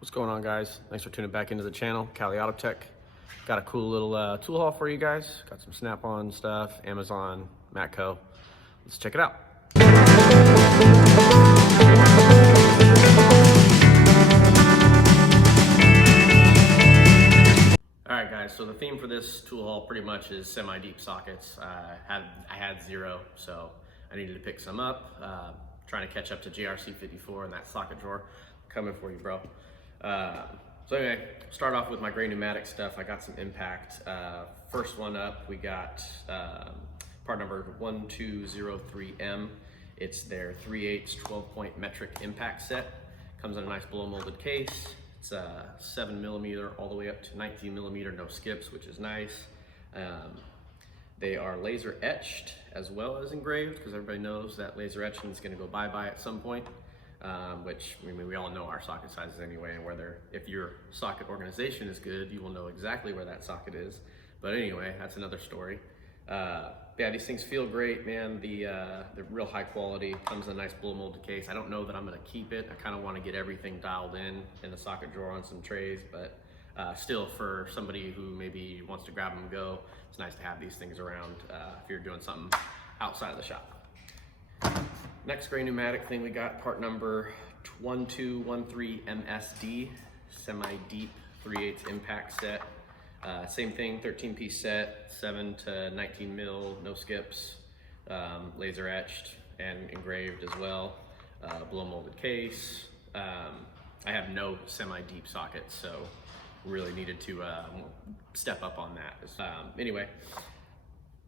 What's going on, guys? Thanks for tuning back into the channel, Cali Auto Tech. Got a cool little tool haul for you guys. Got some Snap-on stuff, Amazon, Matco. Let's check it out. All right, guys, so the theme for this tool haul pretty much is semi-deep sockets. I had zero, so I needed to pick some up. Trying to catch up to GRC54 in that socket drawer. Coming for you, bro. So anyway, start off with my gray pneumatic stuff. I got some impact. First one up, we got part number 1203M. It's their 3/8 12-point metric impact set. Comes in a nice blow molded case. It's 7mm all the way up to 19mm, no skips, which is nice. They are laser etched as well as engraved, because everybody knows that laser etching is going to go bye-bye at some point. Which, I mean, we all know our socket sizes anyway, and if your socket organization is good, you will know exactly where that socket is. But anyway, that's another story. Yeah, these things feel great, man. They're real high quality. Comes in a nice blow molded case. I don't know that I'm gonna keep it. I kind of want to get everything dialed in the socket drawer on some trays, but still, for somebody who maybe wants to grab them and go, it's nice to have these things around if you're doing something outside of the shop. Next gray pneumatic thing we got, part number 1213MSD, semi-deep 3/8 impact set. Same thing, 13-piece set, 7 to 19mm, no skips, laser etched and engraved as well. Blow molded case. I have no semi-deep sockets, so really needed to step up on that. Anyway.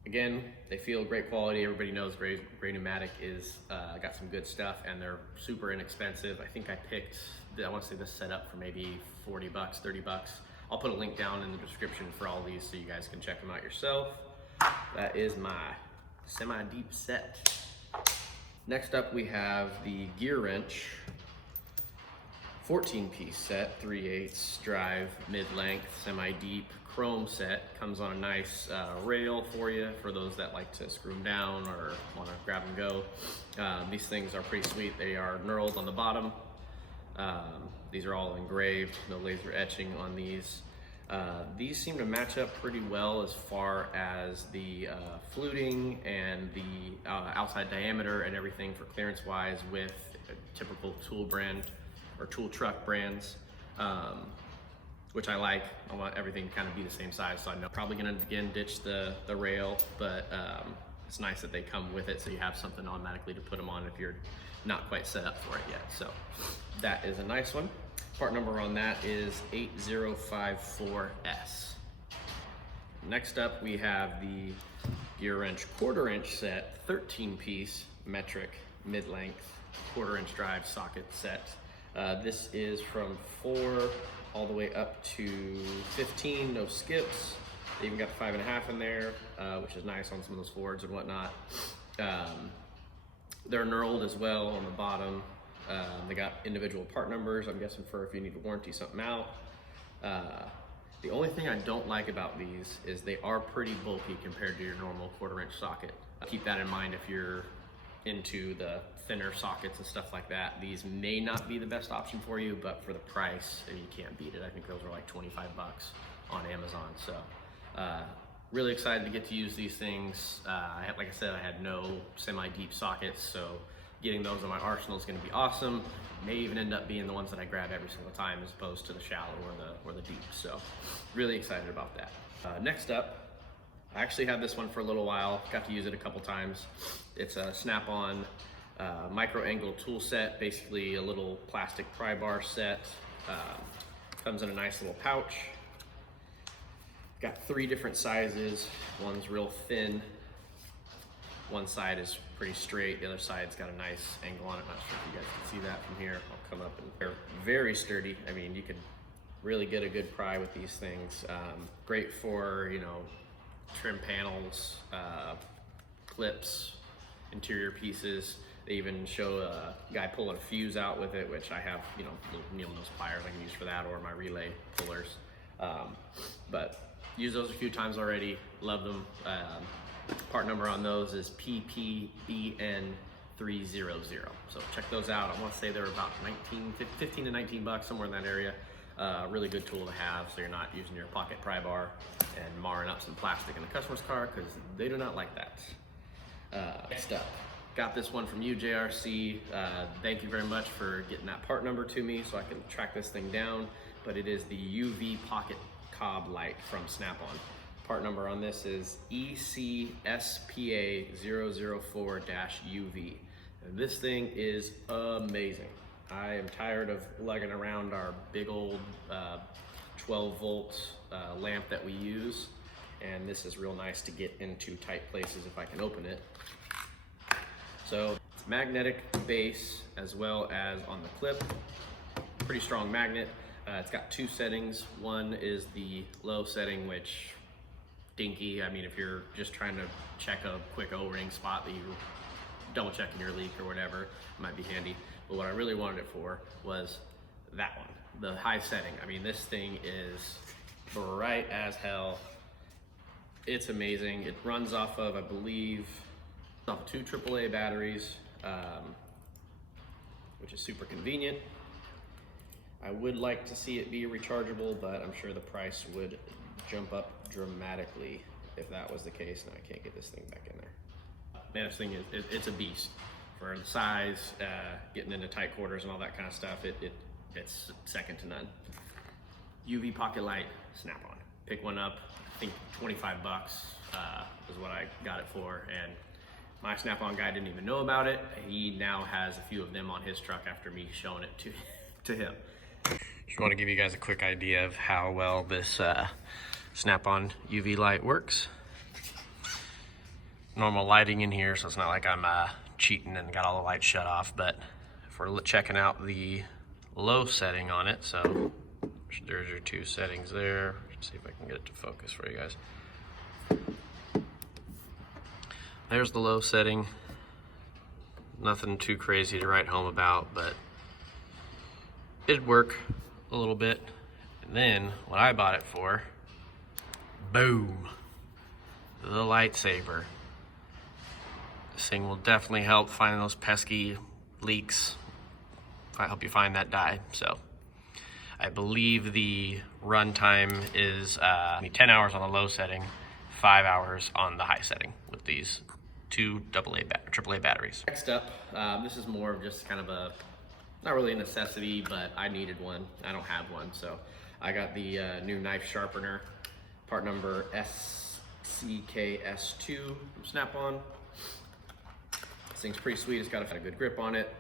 Again, they feel great quality. Everybody knows gray pneumatic is got some good stuff, and they're super inexpensive. I think I picked, I want to say this set up for maybe 40 bucks, 30 bucks. I'll put a link down in the description for all these so you guys can check them out yourself. That is my semi-deep set. Next up, we have the GEARWRENCH 14-piece set, 3/8 drive, mid-length, semi-deep, chrome set. Comes on a nice rail for you, for those that like to screw them down or want to grab and go. These things are pretty sweet. They are knurled on the bottom. These are all engraved, no laser etching on these. These seem to match up pretty well as far as the fluting and the outside diameter and everything for clearance wise with typical tool brand or tool truck brands. Which I like. I want everything to kind of be the same size, so I know probably gonna again ditch the rail, but it's nice that they come with it, so you have something automatically to put them on if you're not quite set up for it yet. So that is a nice one. Part number on that is 8054S. Next up, we have the GEARWRENCH 1/4 inch set, 13-piece metric mid-length 1/4 inch drive socket set. This is from 4 all the way up to 15, no skips. They even got the 5.5 in there, which is nice on some of those Fords and whatnot. They're knurled as well on the bottom. They got individual part numbers, I'm guessing for if you need to warranty something out. The only thing I don't like about these is they are pretty bulky compared to your normal 1/4 inch socket. Keep that in mind if you're into the thinner sockets and stuff like that. These may not be the best option for you, but for the price, you can't beat it. I think those are like 25 bucks on Amazon. So really excited to get to use these things. Like I said, I had no semi-deep sockets, so getting those in my arsenal is going to be awesome. May even end up being the ones that I grab every single time as opposed to the shallow or the deep. So really excited about that. Next up, I actually had this one for a little while, got to use it a couple times. It's a Snap-on micro angle tool set, basically a little plastic pry bar set. Comes in a nice little pouch. Got 3 different sizes. One's real thin. One side is pretty straight, the other side's got a nice angle on it. Not sure if you guys can see that from here. I'll come up, and they're very sturdy. I mean, you could really get a good pry with these things. Great for, you know, trim panels, clips, interior pieces. They even show a guy pulling a fuse out with it, which I have, you know, little needle nose pliers I can use for that, or my relay pullers. But used those a few times already, love them. Part number on those is PPBN So check those out. I want to say they're about 15 to 19 bucks, somewhere in that area. Really good tool to have, so you're not using your pocket pry bar and marring up some plastic in the customer's car, because they do not like that. Next up, got this one from you, JRC. Thank you very much for getting that part number to me so I can track this thing down. But it is the UV pocket cob light from Snap-on. Part number on this is ECSPA004-UV. This thing is amazing. I am tired of lugging around our big old 12 volt lamp that we use, and this is real nice to get into tight places if I can open it. So it's magnetic base as well as on the clip. Pretty strong magnet. It's got two settings. One is the low setting, which dinky. I mean, if you're just trying to check a quick O-ring spot that you're double checking your leak or whatever, it might be handy. But what I really wanted it for was that one, the high setting. I mean, this thing is bright as hell. It's amazing. It runs off of, I believe, off of 2 AAA batteries, which is super convenient. I would like to see it be rechargeable, but I'm sure the price would jump up dramatically if that was the case. Now I can't get this thing back in there. Man, this thing is, it's a beast. For the size, getting into tight quarters and all that kind of stuff, it's second to none. UV pocket light, Snap-on. Pick one up, I think 25 bucks is what I got it for, and my Snap-on guy didn't even know about it. He now has a few of them on his truck after me showing it to him. Just want to give you guys a quick idea of how well this Snap-on UV light works. Normal lighting in here, so it's not like I'm cheating and got all the lights shut off, but if we're checking out the low setting on it, so there's your 2 settings there. Let's see if I can get it to focus for you guys. There's the low setting. Nothing too crazy to write home about, but it'd work a little bit. And then what I bought it for, boom, the lightsaber. This thing will definitely help find those pesky leaks. I help you find that dye. So I believe the run time is 10 hours on the low setting, 5 hours on the high setting with these 2 AAA batteries. Next up, this is more of just kind of a, not really a necessity, but I needed one. I don't have one, so I got the new knife sharpener, part number SCKS2 from Snap-on. This thing's pretty sweet. It's got a good grip on it.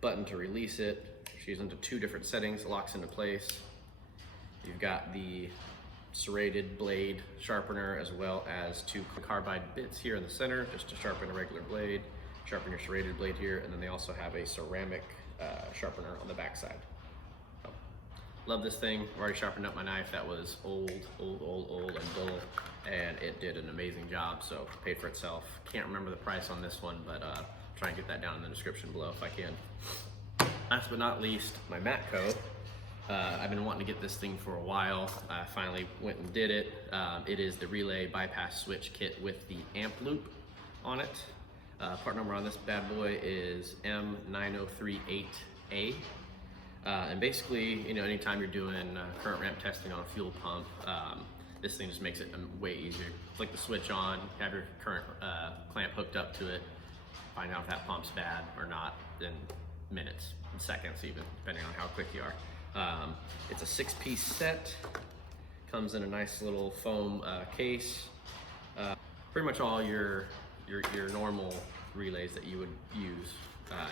Button to release it. She's into 2 different settings. It locks into place. You've got the serrated blade sharpener as well as 2 carbide bits here in the center just to sharpen a regular blade, sharpen your serrated blade here, and then they also have a ceramic sharpener on the back side. So, love this thing. I've already sharpened up my knife that was old and dull, and it did an amazing job, so paid for itself. Can't remember the price on this one, but try and get that down in the description below if I can. Last but not least, my Matco. I've been wanting to get this thing for a while. I finally went and did it. It is the relay bypass switch kit with the amp loop on it. Part number on this bad boy is M9038A. And basically, you know, anytime you're doing current ramp testing on a fuel pump, this thing just makes it way easier. Flick the switch on, have your current clamp hooked up to it, find out if that pump's bad or not in minutes, seconds even, depending on how quick you are. It's a 6-piece set, comes in a nice little foam case. Pretty much all your normal relays that you would use,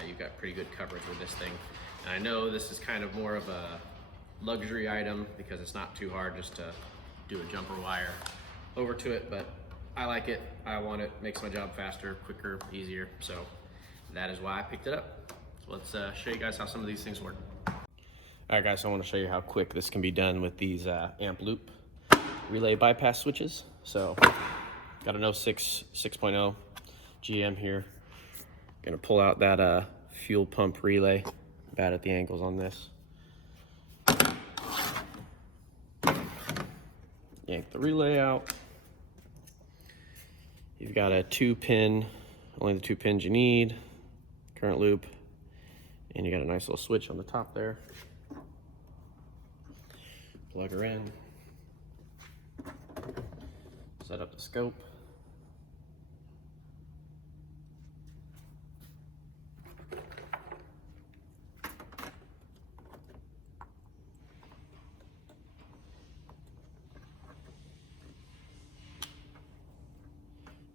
you've got pretty good coverage with this thing. And I know this is kind of more of a luxury item because it's not too hard just to do a jumper wire over to it, but I like it, I want it, makes my job faster, quicker, easier, so that is why I picked it up. So let's show you guys how some of these things work. All right guys, so I want to show you how quick this can be done with these amp loop relay bypass switches. So got an 06 6.0 GM here. Gonna pull out that fuel pump relay, bad at the angles on this. Yank the relay out. You've got a 2-pin Only the 2 pins you need, current loop, and you got a nice little switch on the top there. Plug her in, set up the scope.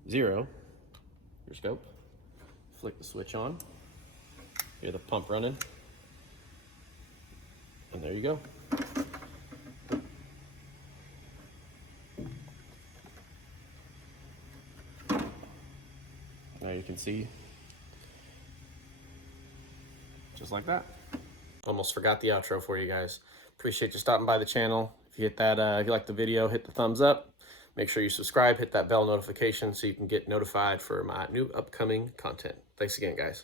Zero, your scope. Flick the switch on. Hear the pump running. And there you go. Now you can see, just like that. Almost forgot the outro for you guys. Appreciate you stopping by the channel. If you hit that, if you like the video, hit the thumbs up. Make sure you subscribe, hit that bell notification so you can get notified for my new upcoming content. Thanks again, guys.